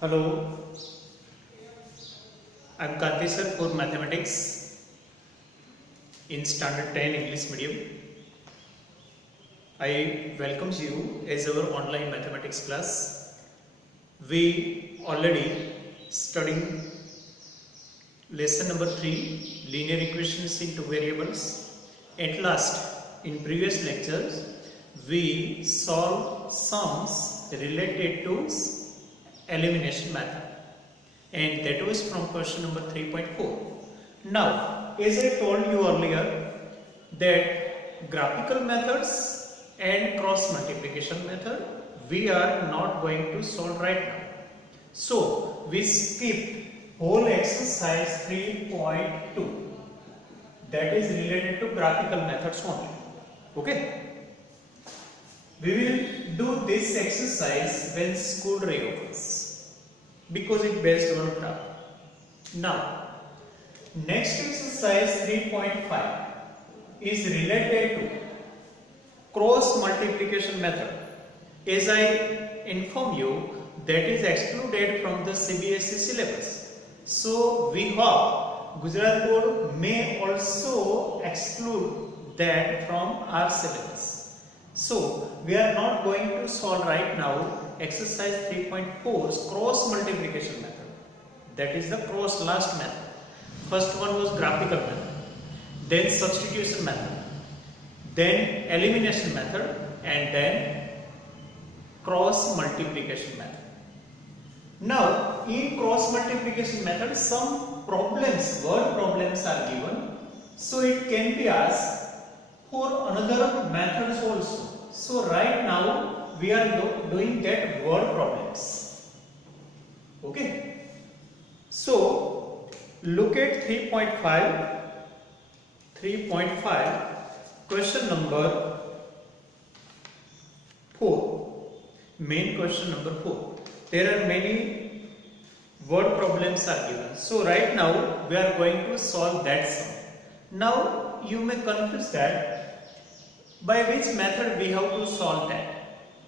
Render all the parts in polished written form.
Hello, I am Karthi sir for mathematics in standard 10 English medium. I welcome you as our online mathematics class. We already studying lesson number 3, linear equations into variables. At last, in previous lectures, we solved sums related to elimination method, and that was from question number 3.4. Now, as I told you earlier, that graphical methods and cross multiplication method we are not going to solve right now. So, we skip whole exercise 3.2, that is related to graphical methods only. Okay? We will do this exercise when school reopens because it based on graph. Now, next exercise 3.5 is related to cross multiplication method. As I inform you, that is excluded from the CBSE syllabus. So, we hope Gujarat Board may also exclude that from our syllabus. So, we are not going to solve right now exercise 3.4's cross multiplication method. That is the cross last method. First one was graphical method, then substitution method, then elimination method, and then cross multiplication method. Now, in cross multiplication method, some problems, word problems are given. So, it can be asked for another methods also. So, right now we are doing that word problems. Okay. So, look at 3.5. 3.5, question number 4. Main question number 4. There are many word problems are given. So, right now we are going to solve that sum. Now, you may confuse that by which method we have to solve that.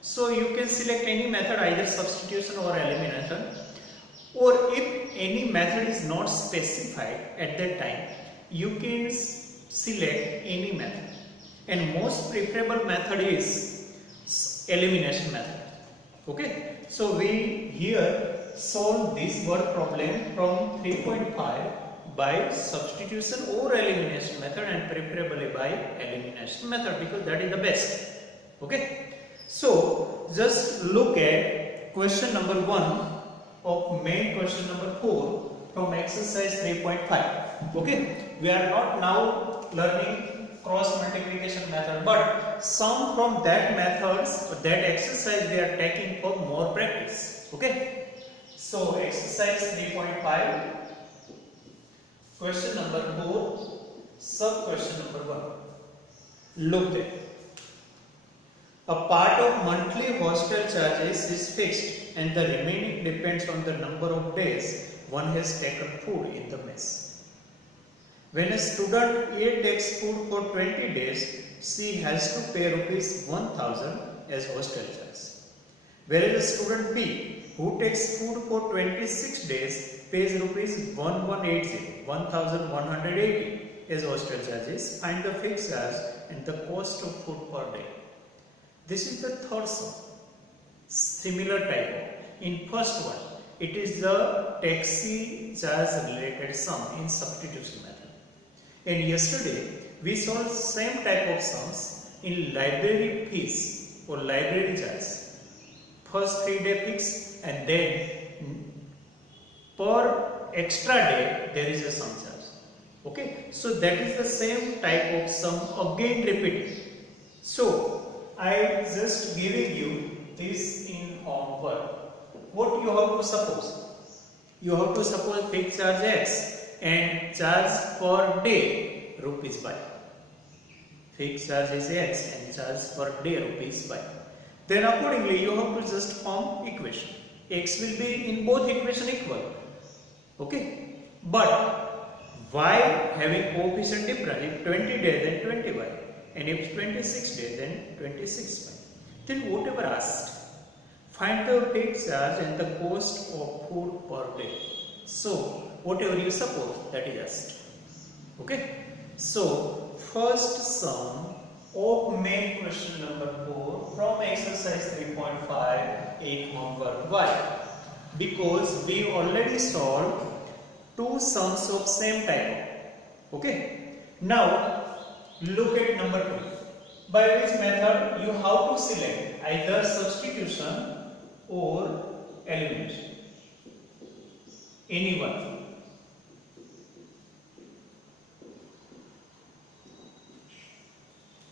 So, you can select any method, either substitution or elimination, or if any method is not specified at that time, you can select any method, and most preferable method is elimination method. Okay, so we here solve this word problem from 3.5 by substitution or elimination method, and preferably by elimination method because that is the best. Okay, so just look at question number 1 of main question number 4 from exercise 3.5. Okay, we are not now learning cross multiplication method, but some from that methods, that exercise we are taking for more practice. Okay, so exercise 3.5, question number 4, sub question number 1. Look there. A part of monthly hostel charges is fixed and the remaining depends on the number of days one has taken food in the mess. When a student A takes food for 20 days, she has to pay rupees 1000 as hostel charge. Whereas a student B, who takes food for 26 days, pays rupees 1180 as hostel charges. Find the fixed charge and the cost of food per day. This is the third sum, similar type. In first one, it is the taxi charge related sum in substitution method. And yesterday, we solved same type of sums in library fees or library charge. First 3 day fix, and then per extra day there is a sum charge. Okay, so that is the same type of sum again repeated. So, I just giving you this in homework. What you have to suppose? You have to suppose fixed charge X and charge per day rupees by. Fixed charge is X and charge per day rupees by. Then accordingly you have to just form equation. X will be in both equation equal. Okay. But Y having coefficient different, if 20 days then 20y, and if 26 days then 26y. Then whatever asked, Find the take charge and the cost of food per day. So whatever you suppose, that is asked. Okay. So first sum of main question number 4 from exercise 3.5 8 homework. Why? Because we already solved two sums of same type. Okay. Now look at number 2. By which method you have to select either substitution or elimination. Any one.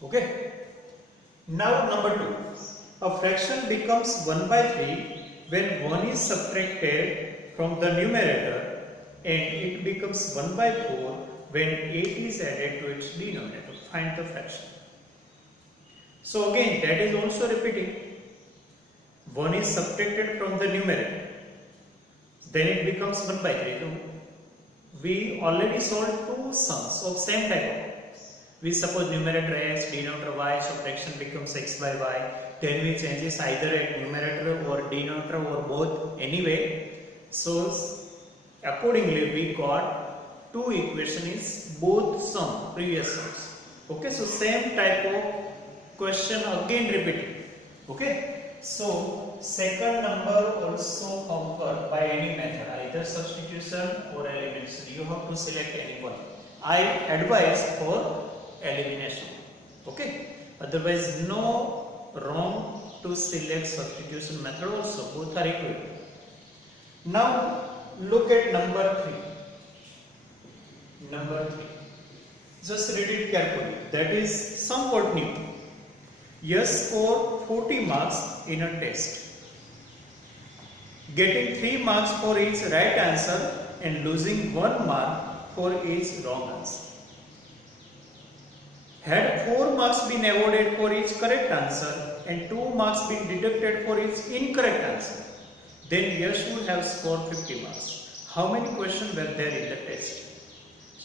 Okay. Now number 2. A fraction becomes 1 by 3 when 1 is subtracted from the numerator, and it becomes 1 by 4 when 8 is added to its denominator. Find the fraction. So again, that is also repeating. 1 is subtracted from the numerator, then it becomes 1 by 3. We already solved two sums of same type. We suppose numerator x, denominator y, so fraction becomes x by y. Then we changes either at numerator or denominator or both anyway. So accordingly we got two equations, both sum, previous sums. Okay, so same type of question again repeated. Okay. So second number also conquered by any method, either substitution or elimination. You have to select any one. I advise for elimination. Okay. Otherwise no wrong to select substitution method also. Both are equal. Now look at number 3. Number 3. Just read it carefully. That is somewhat new. Yes, scored 40 marks in a test, getting 3 marks for each right answer and losing 1 mark for each wrong answer. Had 4 marks been awarded for each correct answer and 2 marks been deducted for each incorrect answer, then Yash would have scored 50 marks. How many questions were there in the test?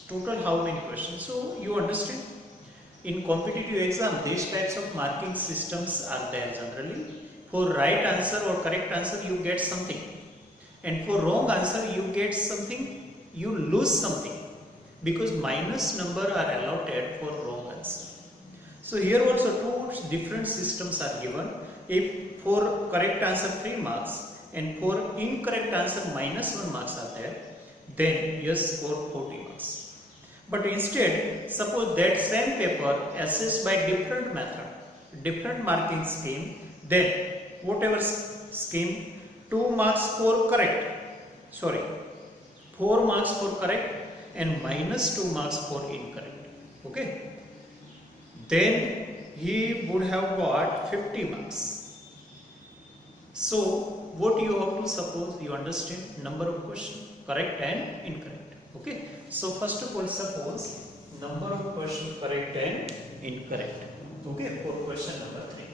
Total how many questions? So you understand? In competitive exam, these types of marking systems are there generally. For right answer or correct answer, you get something, and for wrong answer, you get something, you lose something, because minus number are allotted for wrong answer. So here also two different systems are given. If for correct answer 3 marks and for incorrect answer minus 1 marks are there, then you score 40 marks. But instead, suppose that same paper assessed by different method, different marking scheme, then whatever scheme, 2 marks for correct, 4 marks for correct and minus 2 marks for incorrect. Okay. Then he would have got 50 marks. So what you have to suppose, you understand number of questions, correct and incorrect. Okay. So first of all, suppose number of questions correct and incorrect. Okay, for question number 3.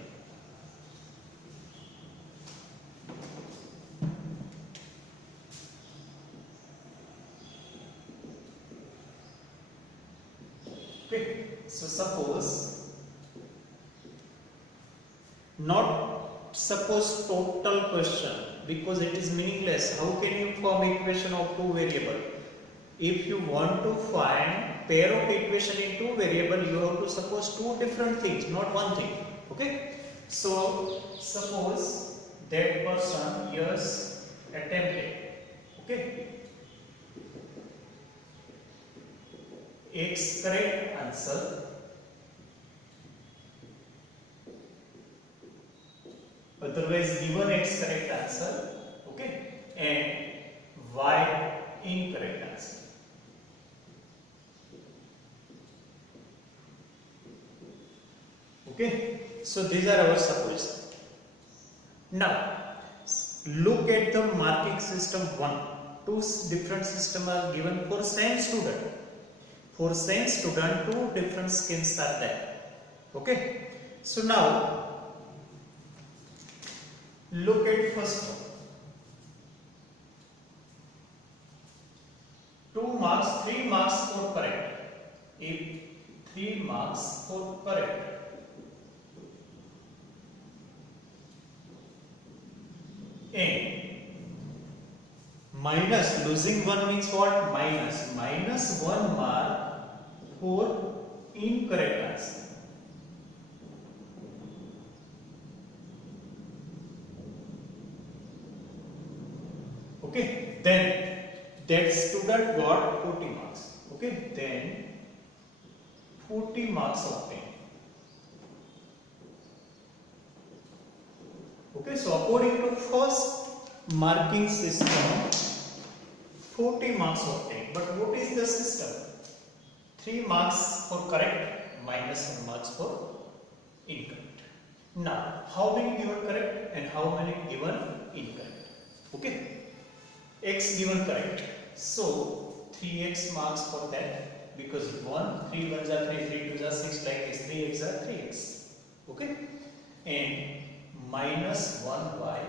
Okay, so suppose not suppose total question, because it is meaningless. How can you form equation of two variable? If you want to find pair of equation in two variable, you have to suppose two different things, not one thing. Okay. So suppose that person yes attempted. Okay. X correct answer. Otherwise given X correct answer. Okay. And Y incorrect answer. Okay, so these are our suppositions. Now look at the marking system 1. Two different systems are given for same student. For same student, two different schemes are there. Okay, so now look at first one. 2 marks, 3 marks for correct. If 3 marks for correct, And minus, losing 1 means what? Minus 1 mark for incorrect answer. Okay, then that student got 40 marks. Okay, then 40 marks obtained. Okay, so according to first marking system, 40 marks obtained. But what is the system? 3 marks for correct, minus 1 marks for incorrect. Now, how many given correct and how many given incorrect? Okay, x given correct. So 3x marks for that, because 1, 3 1s are 3, 3 2s are 6, like this, 3x are 3x. Okay, and minus 1y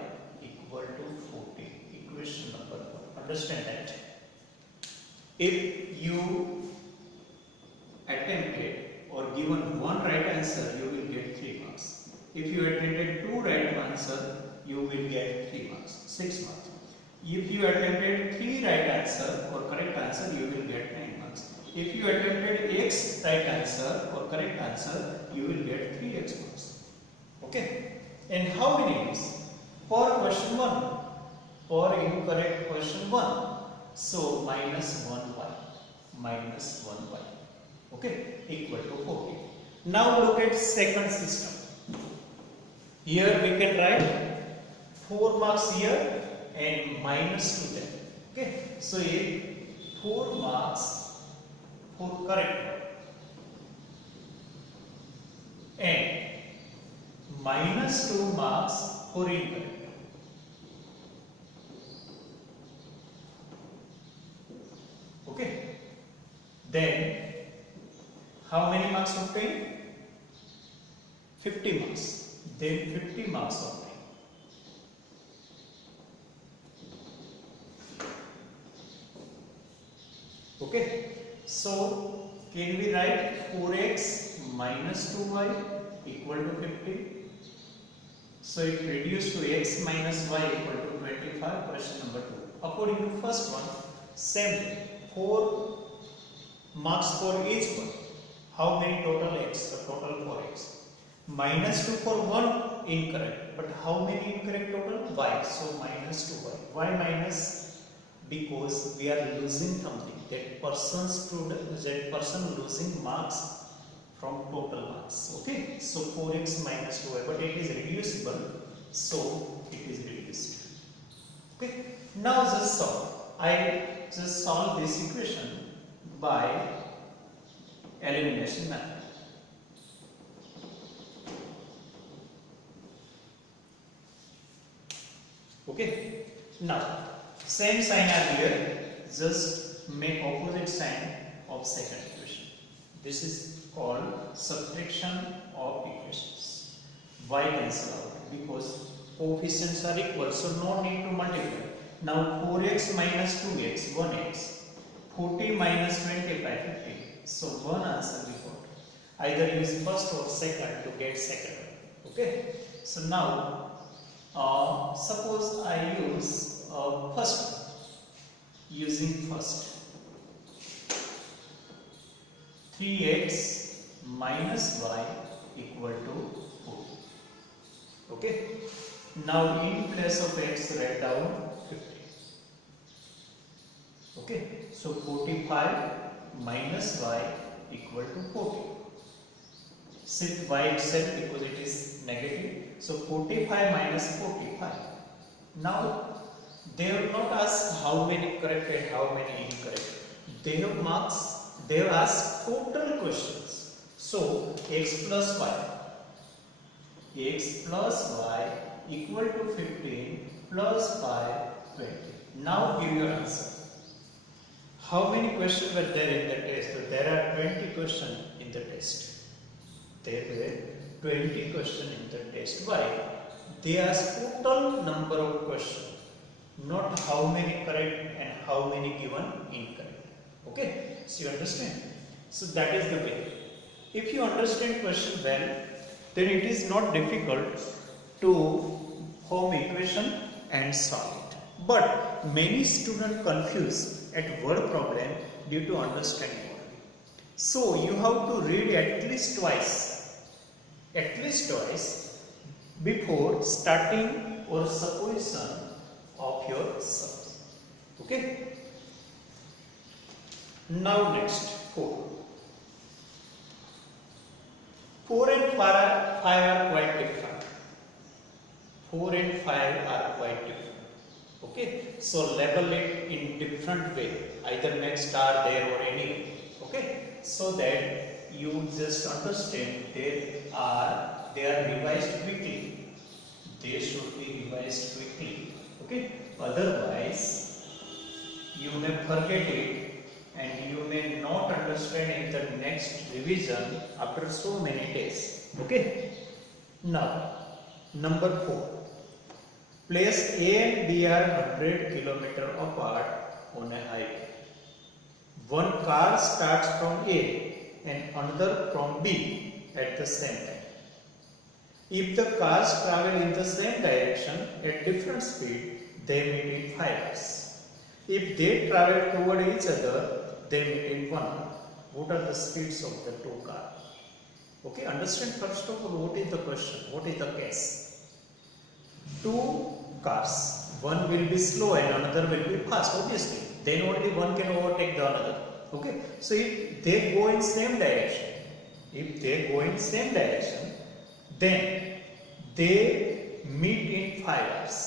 equal to 40. Equation number 1. Understand that. If you attempted or given one right answer, you will get 3 marks. If you attempted 2 right answer, you will get 3 marks, 6 marks. If you attempted 3 right answer or correct answer, you will get 9 marks. If you attempted x right answer or correct answer, you will get 3x marks. Okay. And how many is? For question 1, for incorrect question 1. So minus 1y, minus 1y. Okay, equal to 40. Now look at second system. Here we can write 4 marks here and minus 2 there. Okay, so here 4 marks for correct one and minus 2 marks for incorrect. Okay, then how many marks obtained? 50 marks. Then 50 marks obtained. Okay, so can we write 4x minus 2y equal to 50? So it reduced to x minus y equal to 25. Question number 2. According to first one, same 4 marks for each one. How many total x? The total 4x. Minus 2 for 1 incorrect. But how many incorrect total? Y. So minus 2y. Why minus? Because we are losing something. That person losing marks from total marks. Okay. So 4x minus 2y. But it is reducible. So it is reduced. Okay. Now just solve. I just solve this equation by elimination method. Okay. Now same sign are here. Just make opposite sign of second equation. This is called subtraction of equations. Y cancel out because coefficients are equal, so no need to multiply. Now 4x minus 2x, 1x, 40 minus 25, 50. So one answer we got. Either use first or second to get second. Okay. So now suppose I use first one. Using first 3x minus y equal to 4. Okay. Now in place of x write down 50. Okay. So 45 minus y equal to 40. Shift y itself because it is negative. So 45 minus 45. Now they have not asked how many correct and how many incorrect. They have marks. They have asked total questions. So x plus y equal to 15 plus 5, 20. Now give your answer. How many questions were there in the test? So there are 20 questions in the test. There were 20 questions in the test. Why? They asked total number of questions. Not how many correct and how many given incorrect. Okay, so you understand? So that is the way. If you understand question well, then it is not difficult to form equation and solve it. But many students confuse at word problem due to understanding only. So you have to read at least twice before starting or supposition of your sums. Okay? Now next, 4. 4 and 5 are quite different. 4 and 5 are quite different. Okay, so label it in different way, either make star there or any. Okay, so that you just understand they are revised quickly. They should be revised quickly. Okay, otherwise you may forget it and you may not understand in the next revision after so many days. Okay, now number 4. Place A and B are 100 km apart on a highway. One car starts from A and another from B at the same time. If the cars travel in the same direction at different speed, they meet in 5 hours. If they travel toward each other, they meet in 1 hour. What are the speeds of the two cars? Okay, understand first of all what is the question, what is the case. Two cars, one will be slow and another will be fast, obviously. Then only one can overtake the another. Okay, so if they go in same direction, then they meet in 5 hours.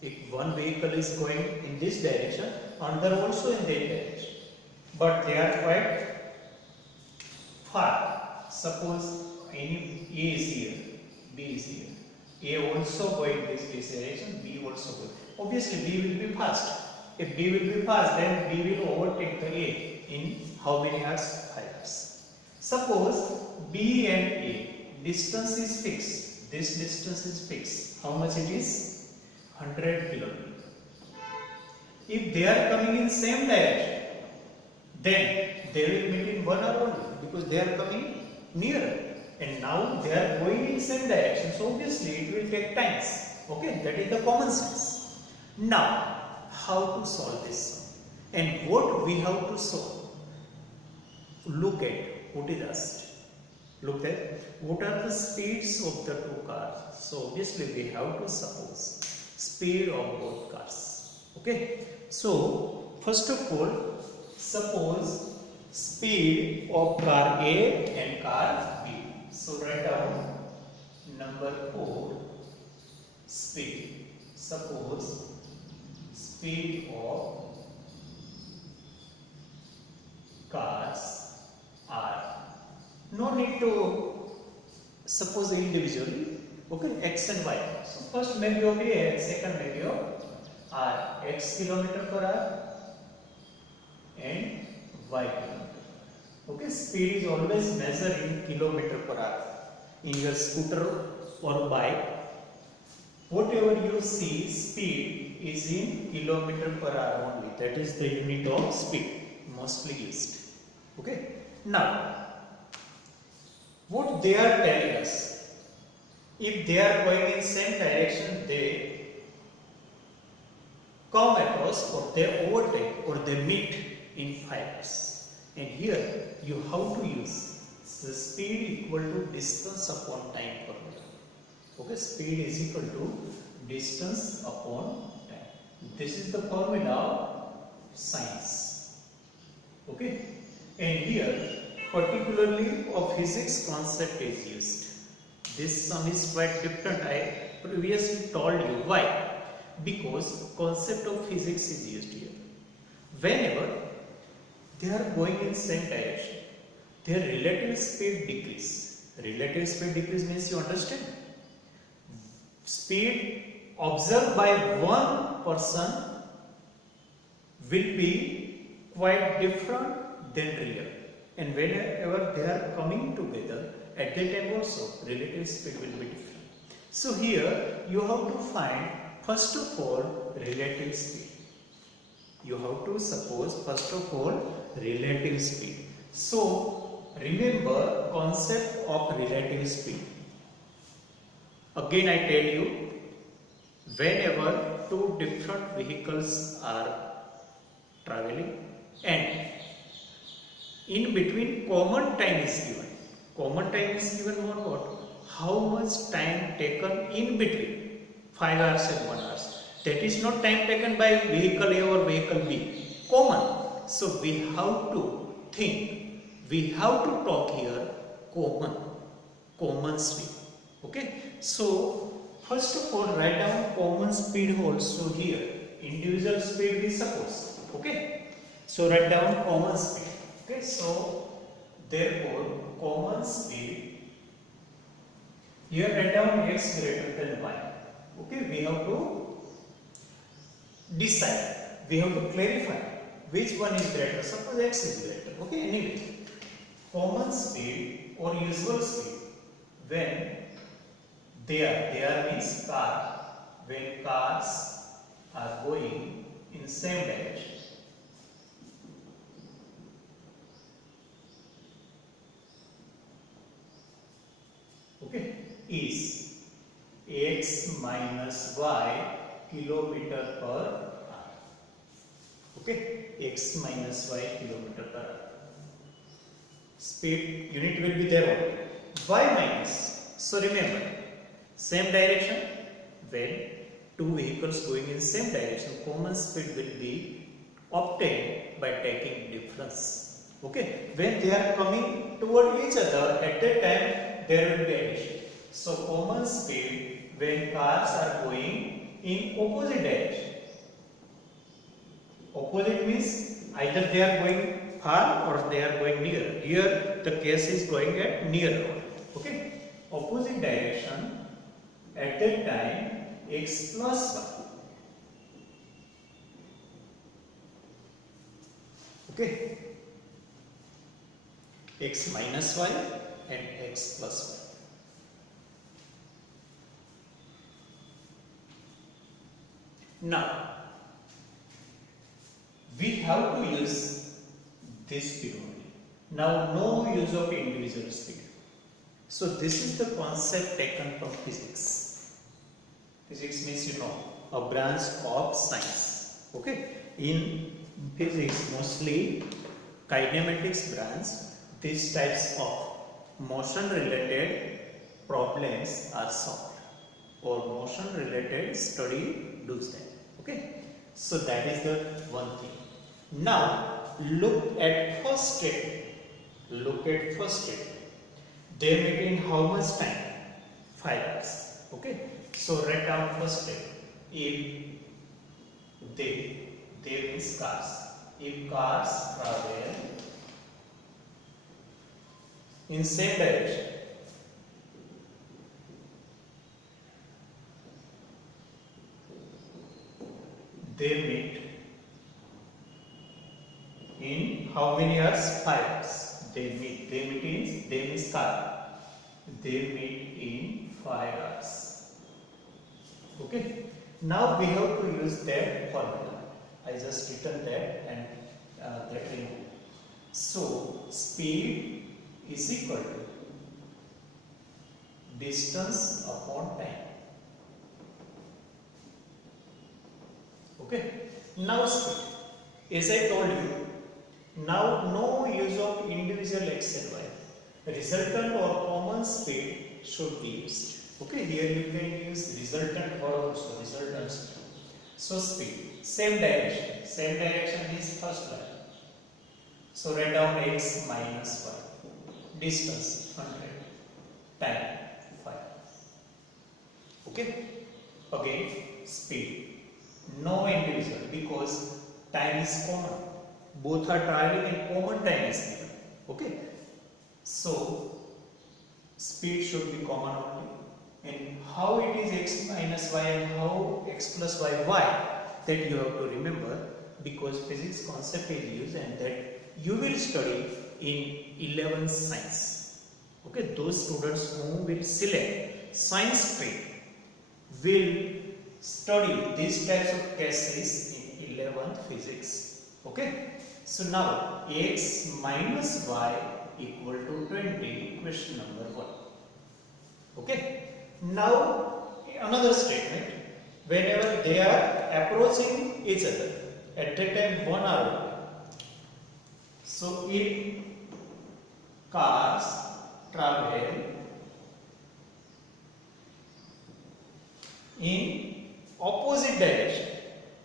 If one vehicle is going in this direction, another also in that direction, but they are quite far. Suppose any A is here, B is here. A also going this direction, B also going. Obviously, B will be fast. If B will be fast, then B will overtake the A in how many hours? 5 hours. Suppose B and A, distance is fixed. This distance is fixed. How much it is? 100 km. If they are coming in same direction, then they will meet in 1 hour only because they are coming nearer. And now they are going in same direction, so obviously it will take times. Okay, that is the common sense. Now, how to solve this sum? And what we have to solve? Look at what is asked. Look at what are the speeds of the two cars. So obviously we have to suppose speed of both cars. Okay, so first of all, suppose speed of car A and car B. So write down number 4, speed. Suppose speed of cars are. No need to suppose individually. Okay, x and y. So first value of A and second value of R. X km/h and y km. Okay, speed is always measured in km/h. In your scooter or bike, whatever you see, speed is in km/h only. That is the unit of speed mostly used. Okay. Now, what they are telling us, if they are going in same direction, they come across or they overtake or they meet in 5 hours. And here you have to use the speed equal to distance upon time formula. Okay, speed is equal to distance upon time. This is the formula of science. Okay, and here particularly of physics concept is used. This sum is quite different. I previously told you why. Because concept of physics is used here. Whenever they are going in same direction, their relative speed decrease. Relative speed decrease means you understand. Speed observed by one person will be quite different than real. And whenever they are coming together, at that time also relative speed will be different. So here you have to find first of all relative speed. You have to suppose first of all relative speed. So remember concept of relative speed. Again I tell you, whenever two different vehicles are traveling and in between common time is given. Common time is given for what? How much time taken in between 5 hours and 1 hour. That is not time taken by vehicle A or vehicle B. Common. So we have to think, we have to talk here common speed. Okay. So first of all write down common speed also here. Individual speed we suppose. Okay. So write down common speed. Okay. So therefore common speed, here write down x greater than y. Okay. We have to decide, we have to clarify which one is greater. Suppose x is greater. Okay, anyway, common speed or usual speed when there means car, when cars are going in same direction. Okay, is x minus y kilometer per hour. Okay, x minus y kilometer per hour. Speed unit will be there only. Y minus. So remember, same direction. When two vehicles going in same direction, common speed will be obtained by taking difference. Okay, when they are coming toward each other, at that time there will be addition. So common speed when cars are going in opposite direction. Opposite means either they are going far or they are going near. Here the case is going at near. Okay. Opposite direction, at that time x plus y. Okay. X minus y and x plus y. Now, we have to use this speed only. Now, no use of individual speed. So, this is the concept taken from physics. Physics means a branch of science. Okay. In physics, mostly kinematics branch, these types of motion related problems are solved or motion related study does that. Okay, so that is the one thing. Now look at first step. Look at first step. They meet in how much time? 5 hours. Okay, so write down first step. If they means cars. If cars travel in same direction, they meet in how many hours? 5 hours. They means car. They meet in 5 hours. Okay. Now we have to use that formula. I just written that and that remove. So speed is equal to distance upon time. Okay. Now speed. As I told you, now no use of individual x and y. Resultant or common speed should be used. Okay. Here you can use resultant or also resultants. So speed, same direction. Same direction is first line. So write down x minus y. Distance 100. Time 5. Okay. Again speed. No individual because time is common. Both are traveling and common time is given. Okay. So speed should be common only. And how it is x minus y and how x plus y, that you have to remember because physics concept is used and that you will study in 11th science. Okay, those students who will select science stream will study these types of cases in 11th physics. Okay, so now x minus y equal to 20, question number 1. Okay. Now another statement, whenever they are approaching each other. At that time 1 hour. So if cars travel in opposite direction,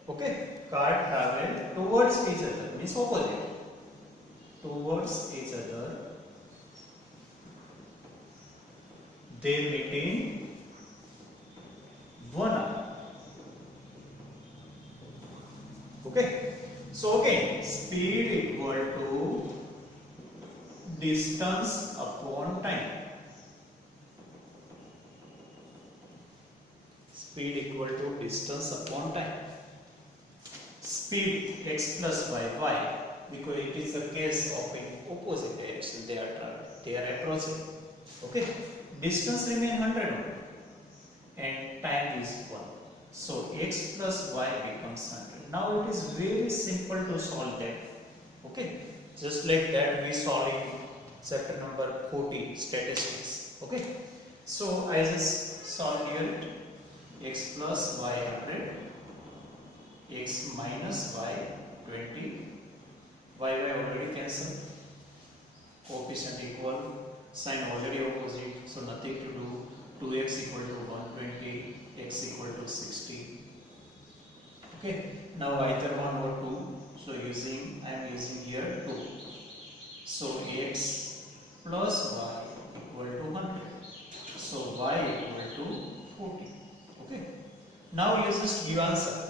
okay, car travel towards each other means opposite, towards each other, they meet in 1 hour. Okay, so again speed equal to distance upon time. Speed equal to distance upon time. Speed x plus y, because it is the case of in opposite direction they are approaching. Okay, distance remain 100 and time is 1. So x plus y becomes 100. Now it is very simple to solve that. Okay, just like that we solve in chapter number 40, statistics. Okay, so I just solve here x plus y 100, x minus y 20, y already cancelled, coefficient equal, sign already opposite, so nothing to do. 2x equal to 120, x equal to 60. Okay, now either 1 or 2, so I am using here 2. So x plus y equal to 100, so y equal to 40. Okay, now you just give answer.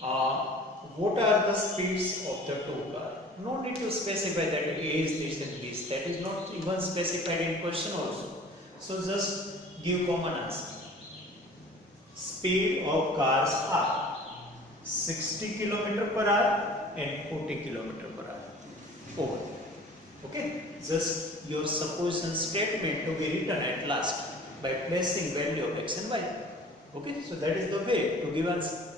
What are the speeds of the two cars? No need to specify that A is this and this. That is not even specified in question also. So just give common answer. Speed of cars are 60 km per hour and 40 km per hour. Over. Okay, just your supposition statement to be written at last by placing value of x and y. Okay, so that is the way to give answer.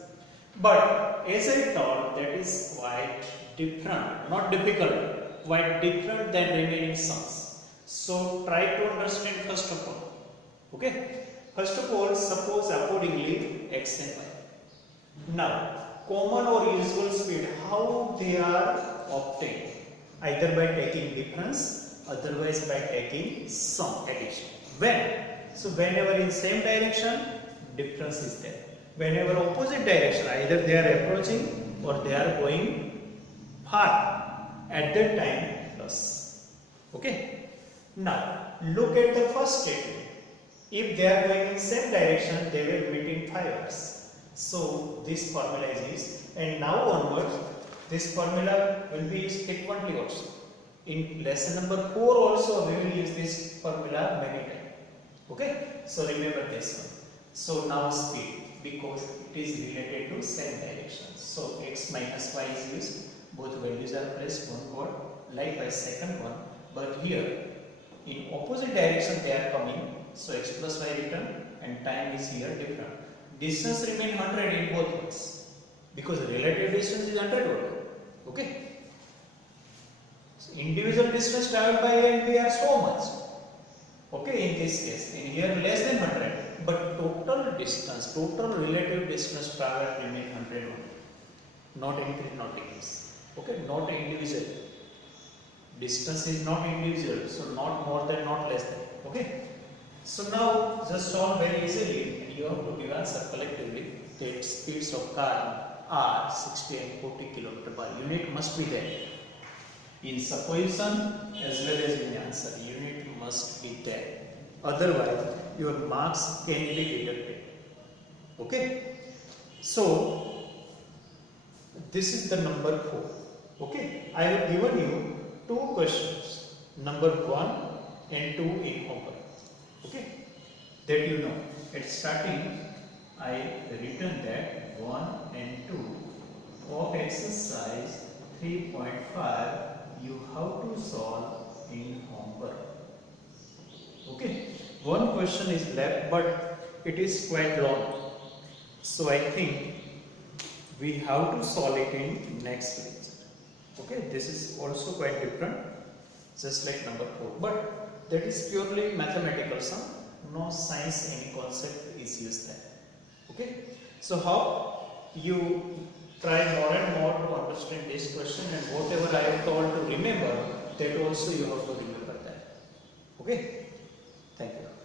But as I thought, that is quite different, not difficult, quite different than remaining sums. So try to understand first of all. Okay, first of all, suppose accordingly x and y. Now, common or usual speed, how they are obtained? Either by taking difference, otherwise by taking sum, addition. When? So whenever in same direction, difference is there. Whenever opposite direction, either they are approaching or they are going far, at that time plus. Okay. Now look at the first statement. If they are going in same direction, they will meet in 5 hours. So this formula is used, and now onwards this formula will be used frequently also. In lesson number 4 also we will use this formula many times. Okay. So remember this one. So now speed, because it is related to same direction. So x minus y is used, both values are placed, one word, likewise second one, but here in opposite direction they are coming, so x plus y written and time is here different. Distance remain 100 in both ways, because relative distance is 100. Okay. So individual distance traveled by A and B are so much. Okay, in this case, in here less than 100, but total distance, total relative distance traveled remain 100 only. Not increase, not decrease. Okay, not individual. Distance is not individual, so not more than, not less than. Okay. So now just solve very easily, and you have to give answer collectively that speeds of car are 60 and 40 km per hour. Unit must be there. In supposition as well as in answer, unit must be there. Otherwise, your marks can be deducted. Okay. So this is the number 4. Okay. I have given you 2 questions, number 1 and 2 in homework. Okay. That you know. At starting, I written that 1 and 2 of exercise 3.5 you have to solve in homework. Okay. One question is left, but it is quite long. So I think we have to solve it in next lecture. Okay. This is also quite different, just like number 4. But that is purely mathematical sum. No science, any concept is used there. Okay, so how you try more and more to understand this question, and whatever I have told to remember, that also you have to remember that. Okay, thank you.